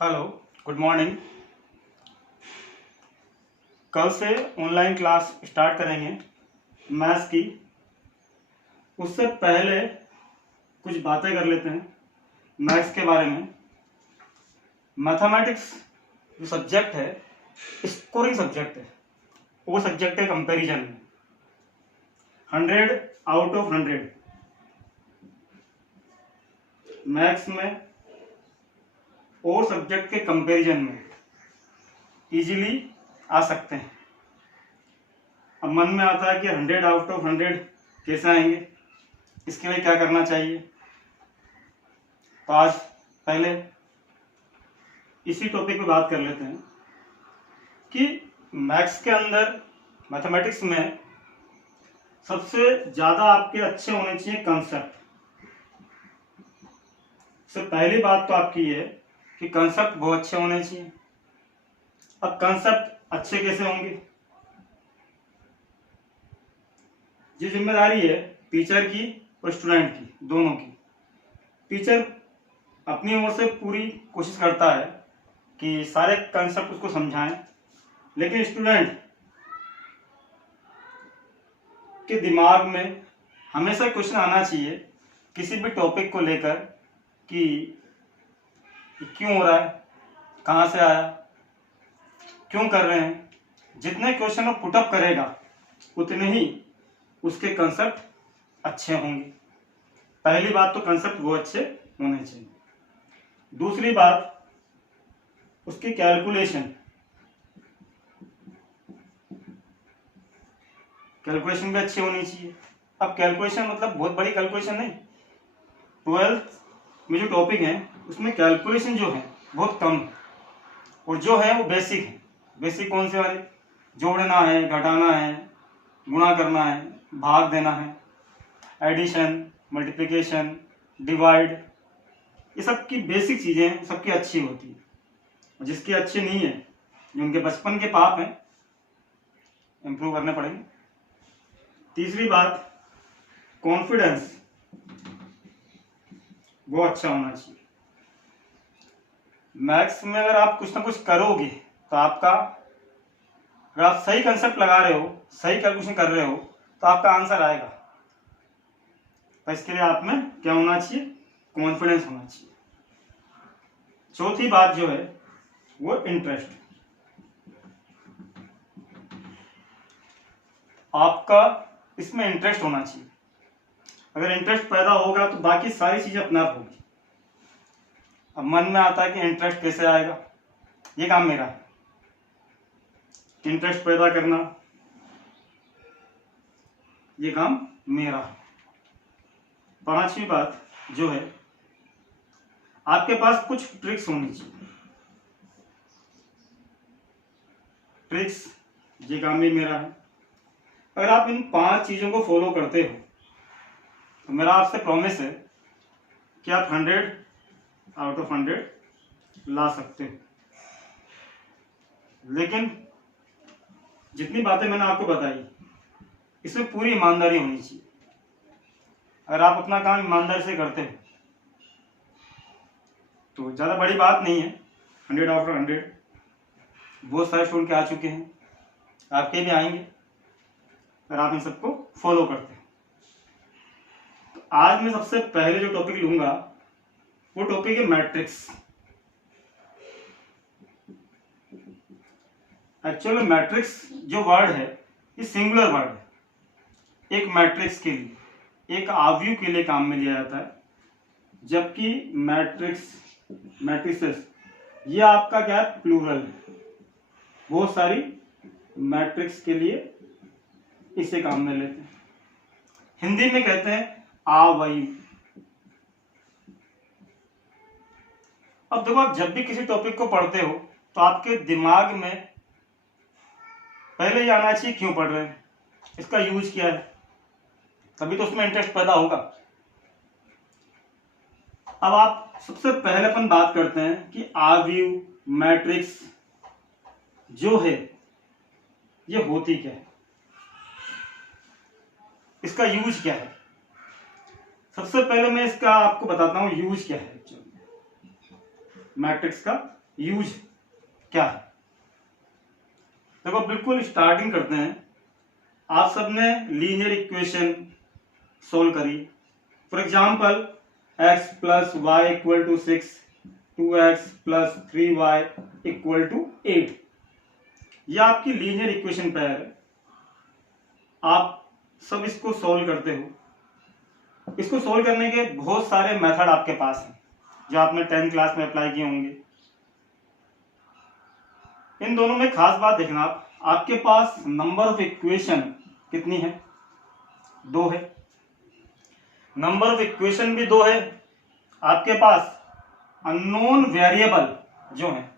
Hello, good morning. कल से online class start करेंगे मैथ्स की। उससे पहले कुछ बातें कर लेते हैं मैथ्स के बारे में। मैथमेटिक्स जो सब्जेक्ट है, स्कोरिंग सब्जेक्ट है। वो सब्जेक्ट है कंपैरिजन में 100 आउट ऑफ 100। मैथ्स में और सब्जेक्ट के कंपैरिजन में इजीली आ सकते हैं। अब मन में आता है कि 100 आउट ऑफ 100 कैसे आएंगे, इसके लिए क्या करना चाहिए। तो आज पहले इसी टॉपिक पे बात कर लेते हैं कि मैथ्स के अंदर, मैथमेटिक्स में सबसे ज़्यादा आपके अच्छे होने चाहिए कंसेप्ट। सबसे पहली बात तो आपकी ये है कि कंसेप्ट बहुत अच्छे होने चाहिए। अब कंसेप्ट अच्छे कैसे होंगे, ये जिम्मेदारी है टीचर की और स्टूडेंट की, दोनों की। टीचर अपनी ओर से पूरी कोशिश करता है कि सारे कंसेप्ट उसको समझाएं, लेकिन स्टूडेंट के दिमाग में हमेशा क्वेश्चन आना चाहिए किसी भी टॉपिक को लेकर कि क्यों हो रहा है, कहाँ से आया, क्यों कर रहे हैं। जितने क्वेश्चन वो पुटअप करेगा उतने ही उसके कंसेप्ट अच्छे होंगे। पहली बात तो कंसेप्ट वो अच्छे होने चाहिए। दूसरी बात, उसकी कैलकुलेशन भी अच्छी होनी चाहिए। अब कैलकुलेशन मतलब बहुत बड़ी कैलकुलेशन नहीं, 12th में जो टॉपिक है उसमें कैलकुलेशन जो है बहुत कम है, और जो है वो बेसिक है। बेसिक कौन से वाले? जोड़ना है, घटाना है, गुणा करना है, भाग देना है, एडिशन, मल्टीप्लिकेशन, डिवाइड, ये सब की बेसिक चीज़ें सबकी अच्छी होती है। और जिसकी अच्छी नहीं है, जो उनके बचपन के पाप हैं, इम्प्रूव करने पड़ेंगे। तीसरी बात, कॉन्फिडेंस वो अच्छा होना चाहिए। मैथ्स में अगर आप कुछ ना कुछ करोगे तो आपका, अगर आप सही कंसेप्ट लगा रहे हो, सही कैलकुलेशन कर रहे हो, तो आपका आंसर आएगा। तो इसके लिए आप में क्या होना चाहिए? कॉन्फिडेंस होना चाहिए। चौथी बात जो है वो इंटरेस्ट। आपका इसमें इंटरेस्ट होना चाहिए। अगर इंटरेस्ट पैदा होगा तो बाकी सारी चीजें अपने आप होगी। अब मन में आता है कि इंटरेस्ट कैसे आएगा, ये काम मेरा है, इंटरेस्ट पैदा करना, ये काम मेरा है। पांचवी बात जो है, आपके पास कुछ ट्रिक्स होनी चाहिए। ट्रिक्स, ये काम भी मेरा है। अगर आप इन 5 चीजों को फॉलो करते हो तो मेरा आपसे प्रॉमिस है कि आप 100 आउट ऑफ 100 ला सकते हो। लेकिन जितनी बातें मैंने आपको बताई, इसमें पूरी ईमानदारी होनी चाहिए। अगर आप अपना काम ईमानदारी से करते हो तो ज़्यादा बड़ी बात नहीं है। 100 आउट ऑफ 100 बहुत सारे स्टूडेंट के आ चुके हैं, आपके भी आएंगे अगर आप इन सबको फॉलो करते हैं। तो आज मैं सबसे पहले जो टॉपिक लूंगा वो टॉपिक है मैट्रिक्स। एक्चुअली मैट्रिक्स जो वर्ड है ये सिंगुलर वर्ड है। एक मैट्रिक्स के लिए, एक आव्यूह के लिए काम में लिया जाता है, जबकि मैट्रिसेस ये आपका क्या है? प्लूरल है। बहुत सारी मैट्रिक्स के लिए इसे काम में लेते हैं। हिंदी में कहते हैं आवयु। अब देखो, आप जब भी किसी टॉपिक को पढ़ते हो तो आपके दिमाग में पहले ये आना चाहिए क्यों पढ़ रहे हैं, इसका यूज क्या है, तभी तो उसमें इंटरेस्ट पैदा होगा। अब आप सबसे पहले अपन बात करते हैं कि आव्यूह, मैट्रिक्स जो है ये होती क्या है, इसका यूज क्या है। सबसे पहले मैं इसका आपको बताता हूं यूज क्या है मैट्रिक्स का। यूज क्या है। देखो बिल्कुल स्टार्टिंग करते हैं। आप सबने लीनियर इक्वेशन सोल्व करी। For example x plus y equal to 6, 2x plus 3y equal to 8, यह आपकी लीनियर इक्वेशन पेयर है। आप सब इसको सोल्व करते हो। इसको सोल्व करने के बहुत सारे मेथड आपके पास हैं जो आपने 10th क्लास में अप्लाई किए होंगे। इन दोनों में खास बात देखना, आपके पास नंबर ऑफ इक्वेशन कितनी है? 2 है। नंबर ऑफ इक्वेशन भी 2 है। आपके पास अननोन वेरिएबल जो है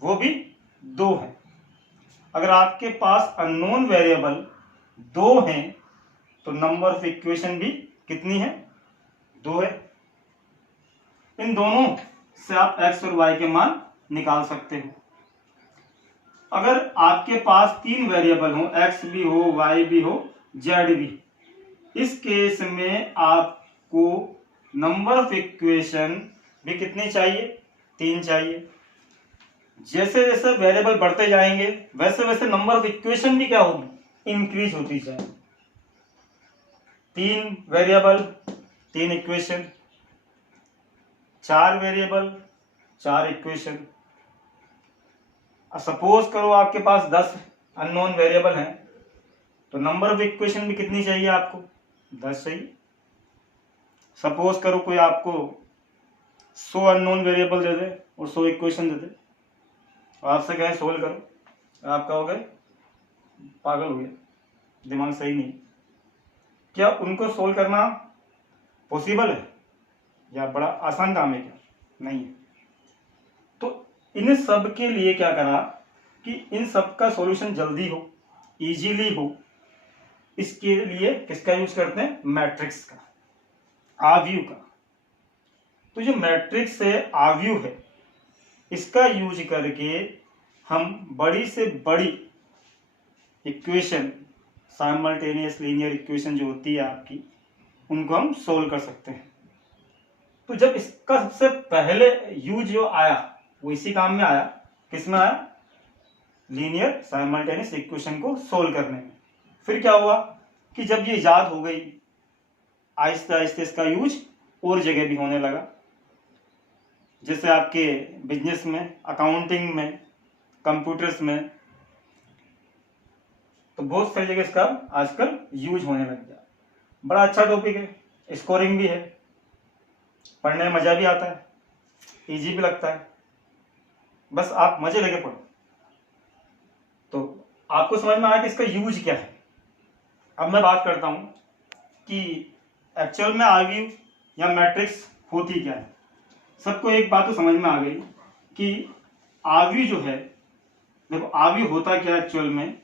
वो भी 2 है। अगर आपके पास अननोन वेरिएबल 2 हैं तो नंबर ऑफ इक्वेशन भी कितनी है? 2 है। इन दोनों से आप x और y के मान निकाल सकते हो। अगर आपके पास 3 वेरिएबल हो, x भी हो, y भी हो, z भी, इस केस में आपको नंबर ऑफ इक्वेशन भी कितनी चाहिए? 3 चाहिए। जैसे जैसे वेरिएबल बढ़ते जाएंगे वैसे वैसे नंबर ऑफ इक्वेशन भी क्या होगी? इंक्रीज होती जाए। 3 variable 3 equation, 4 variable 4 equation. Suppose करो आपके पास 10 अननोन वेरिएबल हैं तो नंबर ऑफ इक्वेशन भी कितनी चाहिए आपको? 10 चाहिए। सपोज करो कोई आपको 100 अननोन वेरिएबल दे दे और 100 इक्वेशन दे दे, आपसे कहे सोल्व करो, आप कहोगे पागल हो गया, दिमाग सही नहीं। क्या उनको सोल्व करना पॉसिबल है या बड़ा आसान काम है? क्या नहीं है। तो इन सब के लिए क्या करा कि इन सब का सॉल्यूशन जल्दी हो, इजीली हो, इसके लिए किसका यूज करते हैं? मैट्रिक्स का, आव्यूह का। तो जो मैट्रिक्स है, आव्यूह है, इसका यूज करके हम बड़ी से बड़ी इक्वेशन, साइमल्टेनियस लीनियर इक्वेशन जो होती है आपकी, उनको हम सोल्व कर सकते हैं। तो जब इसका सबसे पहले यूज जो आया वो इसी काम में आया। किसमें आया? लीनियर साइमल्टेनियस इक्वेशन को सोल्व करने में। फिर क्या हुआ कि जब ये इजाद हो गई, आहिस्ते आहिस्ते इसका यूज और जगह भी होने लगा। जैसे आपके बिजनेस में, अकाउंटिंग में, कंप्यूटर्स में, तो बहुत सारी जगह इसका आजकल यूज होने लग गया। बड़ा अच्छा टॉपिक है, स्कोरिंग भी है, पढ़ने में मजा भी आता है, इजी भी लगता है, बस आप मजे लेके पढ़ो। तो आपको समझ में आया कि इसका यूज क्या है। अब मैं बात करता हूं कि एक्चुअल में आव्यूह या मैट्रिक्स होती क्या है। सबको एक बात तो समझ में आ गई कि आव्यूह जो है, देखो आव्यूह होता क्या है एक्चुअल में?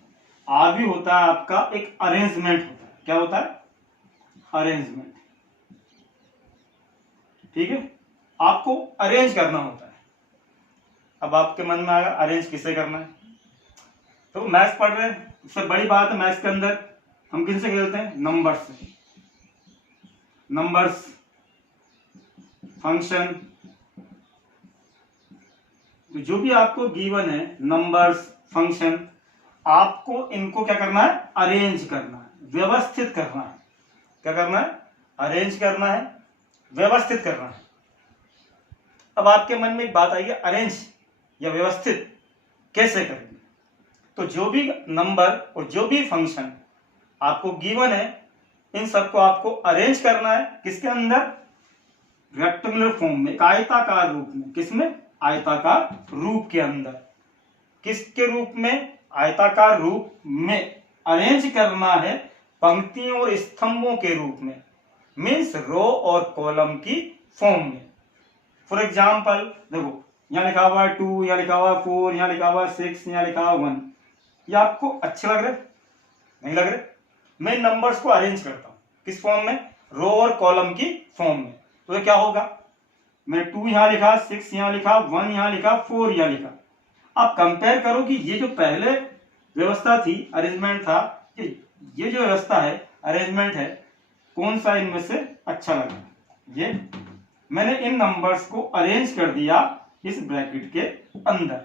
आव्यूह होता है आपका एक अरेंजमेंट होता है। क्या होता है? अरेंजमेंट। ठीक है, आपको अरेंज करना होता है। अब आपके मन में आएगा अरेंज किसे करना है? तो मैथ्स पढ़ रहे हैं, सबसे बड़ी बात है मैथ्स के अंदर हम किनसे खेलते हैं? नंबर्स से। नंबर्स, फंक्शन, तो जो भी आपको गिवन है, नंबर्स, फंक्शन, आपको इनको क्या करना है? अरेंज करना है, व्यवस्थित करना है। क्या करना है? अरेंज करना है, व्यवस्थित करना है। अब आपके मन में एक बात आएगी, अरेंज या व्यवस्थित कैसे करेंगे? तो जो भी नंबर और जो भी फंक्शन आपको गिवन है, इन सबको आपको अरेंज करना है। किसके अंदर? रेक्टेंगुलर फॉर्म में, एक आयताकार रूप में। किसमें? आयताकार रूप के अंदर। किसके रूप में? आयताकार रूप में अरेंज करना है, पंक्तियों और स्तंभों के रूप में, मीन्स रो और कॉलम की फॉर्म में। फॉर एग्जाम्पल देखो, यहाँ लिखा हुआ है 2, यहाँ लिखा हुआ है 4, यहाँ लिखा हुआ है 6, यहाँ लिखा हुआ है 1। ये आपको अच्छे लग रहे? नहीं लग रहे? मैं नंबर्स को अरेंज करता हूं किस फॉर्म में? रो और कॉलम की फॉर्म में। तो ये क्या होगा? मैं 2 यहां लिखा, 6 यहां लिखा, 1 यहां लिखा, 4 यहां लिखा। आप कंपेयर करो कि ये जो पहले व्यवस्था थी, अरेंजमेंट था, ये जो व्यवस्था है, अरेंजमेंट है, कौन सा इनमें से अच्छा लगा? ये मैंने इन नंबर्स को अरेंज कर दिया, इस ब्रैकेट के अंदर।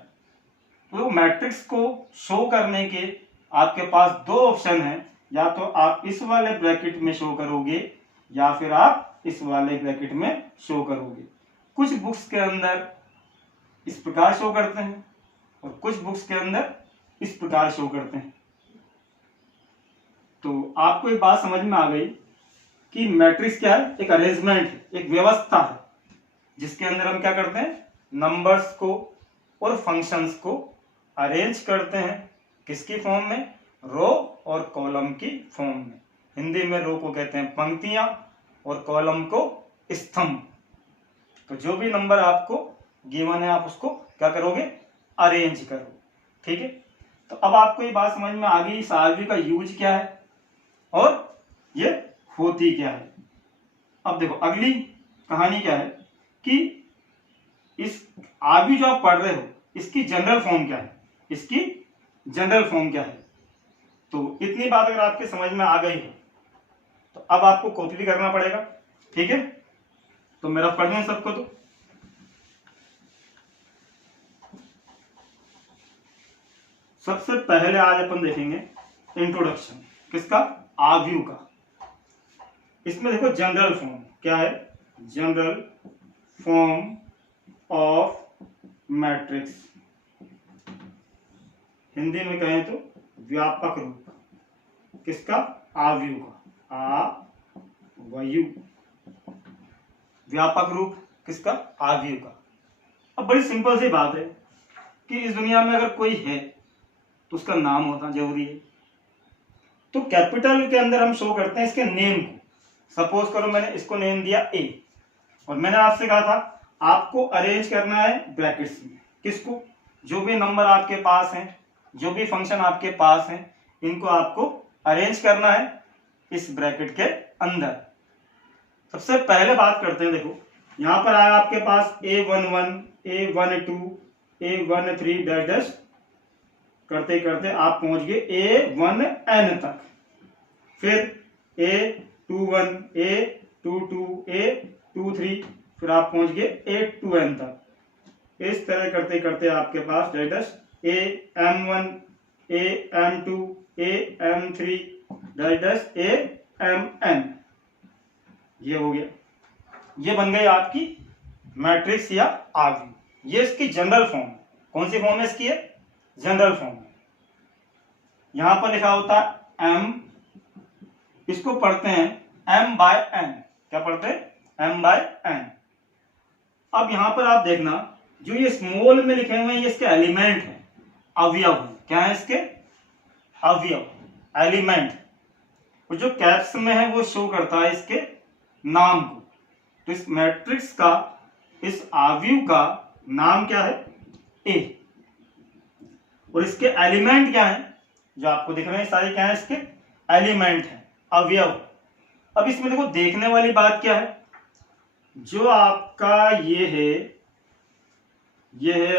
तो मैट्रिक्स को शो करने के आपके पास दो ऑप्शन हैं, या तो आप इस वाले ब्रैकेट में शो करोगे या फिर आप इस वाले ब्रैकेट में शो करोगे। कुछ बुक्स के अंदर इस प्रकार शो करते हैं और कुछ बुक्स के अंदर इस प्रकार शो करते हैं। तो आपको एक बात समझ में आ गई कि मैट्रिक्स क्या है, एक अरेंजमेंट है, एक व्यवस्था है, जिसके अंदर हम क्या करते हैं, नंबर्स को और फंक्शंस को अरेंज करते हैं। किसकी फॉर्म में, रो और कॉलम की फॉर्म में। हिंदी में रो को कहते हैं पंक्तियां और कॉलम को स्तंभ। तो जो भी नंबर आपको गिवन है आप उसको क्या करोगे, अरेंज करो। ठीक है, तो अब आपको ये बात समझ में आ गई इस आरवी का यूज क्या है और ये होती क्या है। अब देखो अगली कहानी क्या है कि इस आरवी जो आप पढ़ रहे हो इसकी जनरल फॉर्म क्या है, इसकी जनरल फॉर्म क्या है। तो इतनी बात अगर आपके समझ में आ गई है तो अब आपको कॉपी भी करना पड़ेगा। ठीक है, तो मेरा पढ़ लें सबको। तो सबसे पहले आज अपन देखेंगे इंट्रोडक्शन, किसका, आरवी का। इसमें देखो जनरल फॉर्म क्या है, general form of matrix, Hindi में कहें तो व्यापक रूप किसका, आव्यू का, आव्यू, व्यापक रूप किसका, आव्यू का। अब बड़ी सिंपल सी बात है कि इस दुनिया में अगर कोई है तो उसका नाम होना जरूरी है। तो कैपिटल के अंदर हम शो करते हैं इसके नेम को। सपोज करो मैंने इसको नेम दिया ए और मैंने आपसे कहा था आपको अरेंज करना है ब्रैकेट्स में। किसको, जो भी नंबर आपके पास हैं, जो भी फंक्शन आपके पास हैं, इनको आपको अरेंज करना है इस ब्रैकेट के अंदर। सबसे पहले बात करते हैं, देखो यहां पर आया आपके पास A11, A12, A13 dash dash करते करते आप पहुंच गए A1N तक, फिर A21, A22, A23, फिर आप पहुंच गए A2N तक। इस तरह करते करते आपके पास dash dash AM1, AM2, AM3 dash dash AMN, ये हो गया। ये बन गई आपकी मैट्रिक्स या आरवी। ये इसकी जनरल फॉर्म। कौन सी फॉर्म है इसकी, है जनरल फॉर्म। यहां पर लिखा होता है M, इसको पढ़ते हैं M/N। क्या पढ़ते हैं, M/N। अब यहां पर आप देखना जो ये स्मॉल में लिखे हुए हैं ये इसके एलिमेंट है, अवयव। क्या है इसके, अवयव, एलिमेंट। और जो कैप्स में है वो शो करता है इसके नाम को। तो इस मैट्रिक्स का, इस आव्यूह का नाम क्या है, ए। और इसके एलिमेंट क्या है, जो आपको दिख रहे हैं सारे क्या है, इसके एलिमेंट है, अवयव। अब इसमें देखो देखने वाली बात क्या है, जो आपका ये है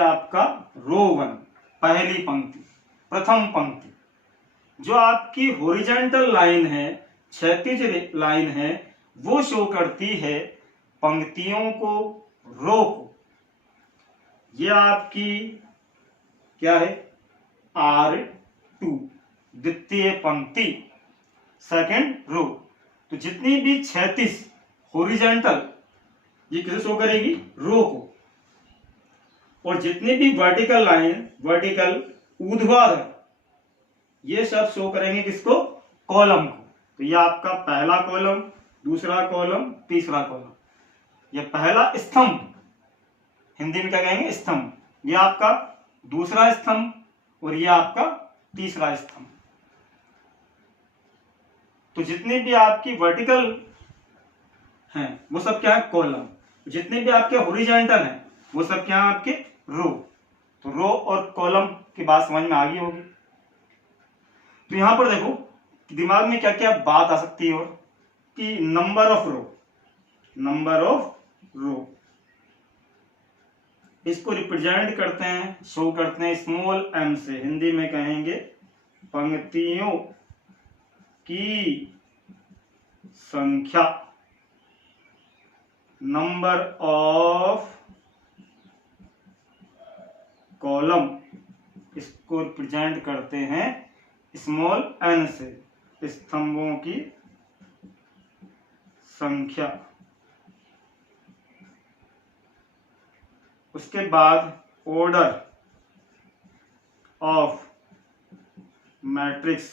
आपका रो 1, पहली पंक्ति, प्रथम पंक्ति। जो आपकी हॉरिजॉन्टल लाइन है, क्षैतिज लाइन है, वो शो करती है पंक्तियों को, रो को। ये आपकी क्या है, R2, द्वितीय पंक्ति, सेकंड रो। तो जितनी भी क्षैतिज हॉरिजॉन्टल ये किसे शो करेगी, रो को। और जितनी भी वर्टिकल लाइन, वर्टिकल, ऊर्ध्वाधर, ये सब शो करेंगे किसको, कॉलम को। तो ये आपका पहला कॉलम, दूसरा कॉलम, तीसरा कॉलम। ये पहला स्तंभ, हिंदी में क्या कहेंगे, स्तंभ। ये आपका दूसरा स्तंभ और ये आपका तीसरा स्तंभ। तो जितनी भी आपकी वर्टिकल हैं वो सब क्या है, कॉलम। जितने भी आपके हॉरिजॉन्टल हैं वो सब क्या है, आपके रो। तो रो और कॉलम की बात समझ में आ गई होगी। तो यहां पर देखो दिमाग में क्या क्या बात आ सकती है, और कि number of row, number of row, इसको रिप्रेजेंट करते हैं, शो करते हैं स्मॉल m से। हिंदी में कहेंगे पंक्तियों की संख्या, नंबर ऑफ कॉलम, इसको रिप्रेजेंट करते हैं स्मॉल n से, स्तंभों की संख्या। उसके बाद ऑर्डर ऑफ मैट्रिक्स,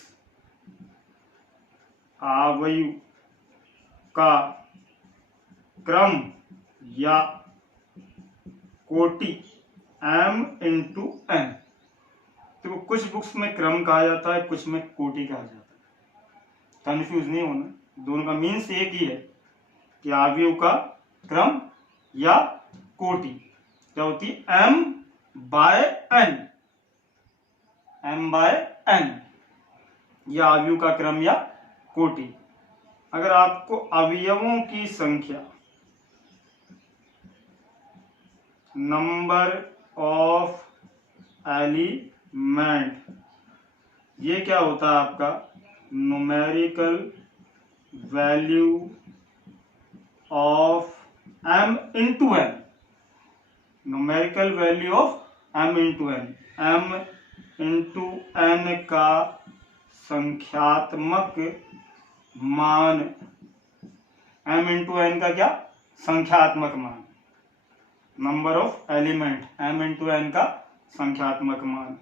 आव्यूह का क्रम या कोटि m into n। देखो कुछ बुक्स में क्रम कहा जाता है, कुछ में कोटि कहा जाता है, कंफ्यूज नहीं होना, दोनों का मीन्स एक ही है कि आव्यूह का क्रम या कोटि क्या होती है, m by n, m by n, या आव्यूह का क्रम या कोटि। अगर आपको अवयवों की संख्या, नंबर ऑफ एलिमेंट, ये क्या होता है आपका numerical value of m into n, numerical value of m into n, m into n का संख्यात्मक मान, m into n का क्या संख्यात्मक मान, number of element m into n का संख्यात्मक मान।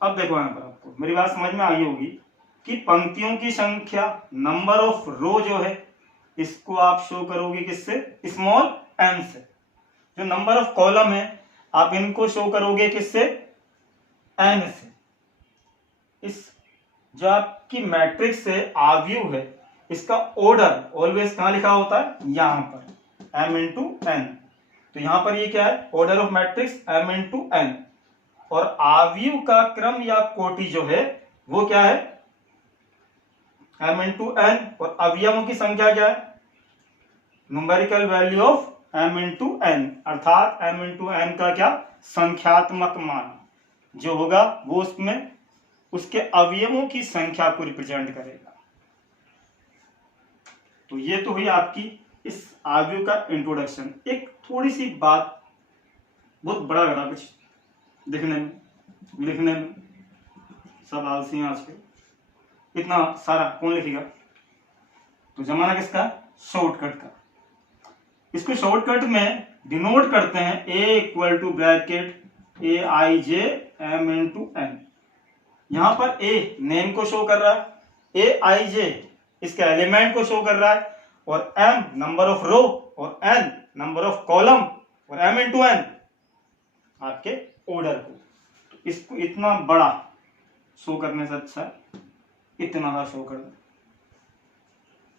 अब देखो यहां पर आपको मेरी बात समझ में आई होगी कि पंक्तियों की संख्या, नंबर ऑफ रो जो है इसको आप शो करोगे किससे, स्मॉल m से। जो नंबर ऑफ कॉलम है आप इनको शो करोगे किससे, n से। इस जो आपकी मैट्रिक्स है आव्यूह है, इसका ऑर्डर ऑलवेज कहां लिखा होता है, यहां पर m into n। तो यहां पर ये क्या है, order of matrix m into n, और आव्यूह का क्रम या कोटि जो है वो क्या है m into n, और अवयवों की संख्या क्या है, numerical value of m into n, अर्थात m into n का क्या संख्यात्मक मान जो होगा वो उसमें उसके अवयवों की संख्या को रिप्रेजेंट करेगा। तो ये तो हुई आपकी इस आव्यूह का इंट्रोडक्शन। एक थोड़ी सी बात, बहुत बड़ा घड़ा कुछ दिखने में, लिखने में सब आलसी हैं आजकल, इतना सारा कौन लिखेगा। तो जमाना किसका, शॉर्टकट का। इसको शॉर्टकट में डिनोट करते हैं a equal to bracket aij m into n। यहां पर a नेम को शो कर रहा है, aij इसके एलिमेंट को शो कर रहा है, और m नंबर ऑफ रो, और n नंबर ऑफ कॉलम, और m into n आपके ऑर्डर को। तो इसको इतना बड़ा शो करने से अच्छा इतना सा शो कर दो।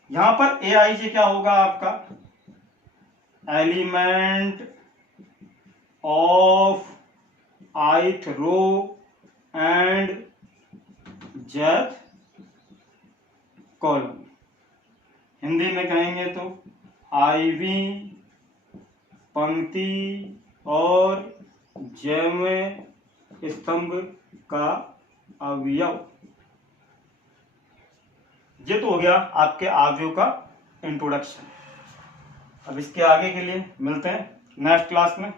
यहां पर aij क्या होगा आपका, element of ith row and jth column. Hindi में कहेंगे तो आईवी पंक्ति और जैवें स्तंभ का अवयव। ये तो हो गया आपके आव्यूह का इंट्रोडक्शन। अब इसके आगे के लिए मिलते हैं नेक्स्ट क्लास में।